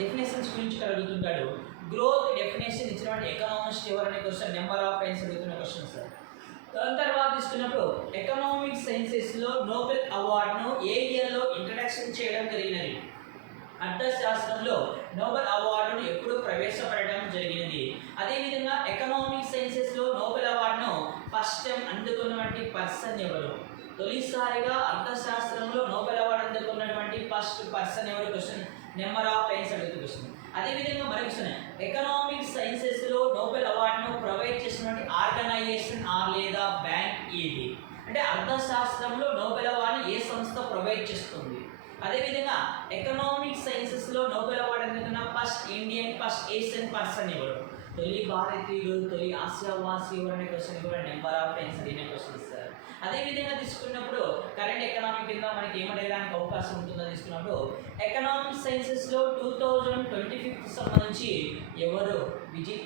Definitions గురించి అడుగుతుంటాడు. Growth definition ఇచ్చినటువంటి ఎకనామిస్ట్ ఎవరనే క్వశ్చన్ నెంబర్ ఆఫ్ టైమ్స్ అడుగుతున్న క్వశ్చన్ సార్. దాని తర్వాత తీసుకున్నప్పుడు ఎకనామిక్ సైన్సెస్లో నోబెల్ అవార్డును ఏ ఇయర్లో ఇంట్రడక్షన్ చేయడం జరిగినది? అర్థశాస్త్రంలో నోబెల్ అవార్డును ఎప్పుడు ప్రవేశపెట్టడం జరిగినది? అదేవిధంగా ఎకనామిక్ సైన్సెస్లో నోబెల్ అవార్డును ఫస్ట్ టైం అందుకున్నటువంటి పర్సన్ ఎవరు? తొలిసారిగా అర్థశాస్త్రంలో నోబెల్ అవార్డు అందుకున్నటువంటి ఫస్ట్ పర్సన్ ఎవరు? క్వశ్చన్ నెంబర్ ఆఫ్ టైమ్స్ అడుగుతూ క్వశ్చన్. అదేవిధంగా మరొక క్వశ్చన్, ఎకనామిక్ సైన్సెస్లో నోబెల్ అవార్డును ప్రొవైడ్ చేసినటువంటి ఆర్గనైజేషన్ లేదా బ్యాంక్ ఏది? అంటే అర్థశాస్త్రంలో నోబెల్ అవార్డును ఏ సంస్థ ప్రొవైడ్ చేస్తుంది? అదేవిధంగా ఎకనామిక్ సైన్సెస్లో నోబెల్ అవార్డు అందుకున్న first Indian, first Asian person ఎవరు? తొలి భారతీయుడు, తొలి ఆసియావాసి ఎవరు అనే క్వశ్చన్ కూడా నెంబర్ ఆఫ్ టైమ్స్ అడిగిన క్వశ్చన్ ఇస్తారు. అదేవిధంగా తీసుకున్నప్పుడు కరెంట్ ఎకనామిక్ కింద మనకి ఏమడేయడానికి అవకాశం ఉంటుందో తీసుకున్నప్పుడు ఎకనామిక్ సైన్సెస్లో 2025 సంబంధించి ఎవరు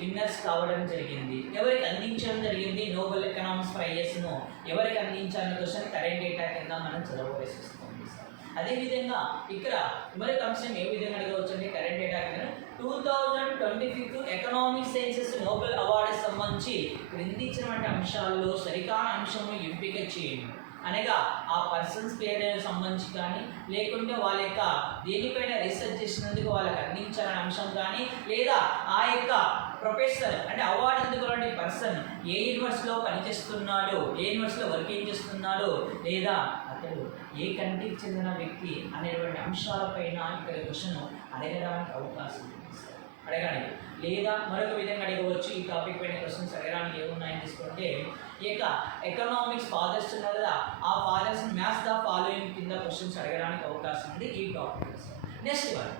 విన్నర్స్ కావడం జరిగింది? ఎవరికి అందించడం జరిగింది నోబెల్ ఎకనామిక్స్ ప్రైజెస్ను? ఎవరికి అందించాలనే క్వశ్చన్ కరెంట్ డేటా కింద మనం చదవవలసి వస్తుంది. అదేవిధంగా ఇక్కడ మరొక అంశం ఏ విధంగా అడగవచ్చు అంటే కరెంట్ డేటా కింద 2025 ఎకనామిక్ సైన్సెస్ నోబెల్ అవార్డు సంబంధించి క్రింది ఇచ్చినటువంటి అంశాల్లో సరికాని అంశము ఎంపిక చేయండి. అనగా ఆ పర్సన్స్ పేరు సంబంధించి కానీ, లేకుంటే వాళ్ళ యొక్క దేనిపైన రీసెర్చ్ చేసినందుకు వాళ్ళకి అందించాలనే అంశం కానీ, లేదా ఆ యొక్క ప్రొఫెసర్ అంటే అవార్డు అందుకునే పర్సన్ ఏ యూనివర్సిటీలో పనిచేస్తున్నాడు, ఏ యూనివర్సిటీలో వర్క్ ఏం చేస్తున్నాడు, లేదా అతడు ఏ కంట్రీకి చెందిన వ్యక్తి అనేటువంటి అంశాలపైన ఇక్కడ క్వశ్చన్ అడగడానికి అవకాశం ఉంది. అడగడానికి లేదా మరొక విధంగా అడగవచ్చు. ఈ టాపిక్ పైన క్వశ్చన్స్ అడగడానికి ఏమున్నాయని తీసుకుంటే, ఈ యొక్క ఎకనామిక్స్ ఫాదర్స్ ఉన్నారు కదా, ఆ ఫాదర్స్ మ్యాథ్స్ ద ఫాలోయింగ్ కింద క్వశ్చన్స్ అడగడానికి అవకాశం ఉంది ఈ టాపిక్. Next one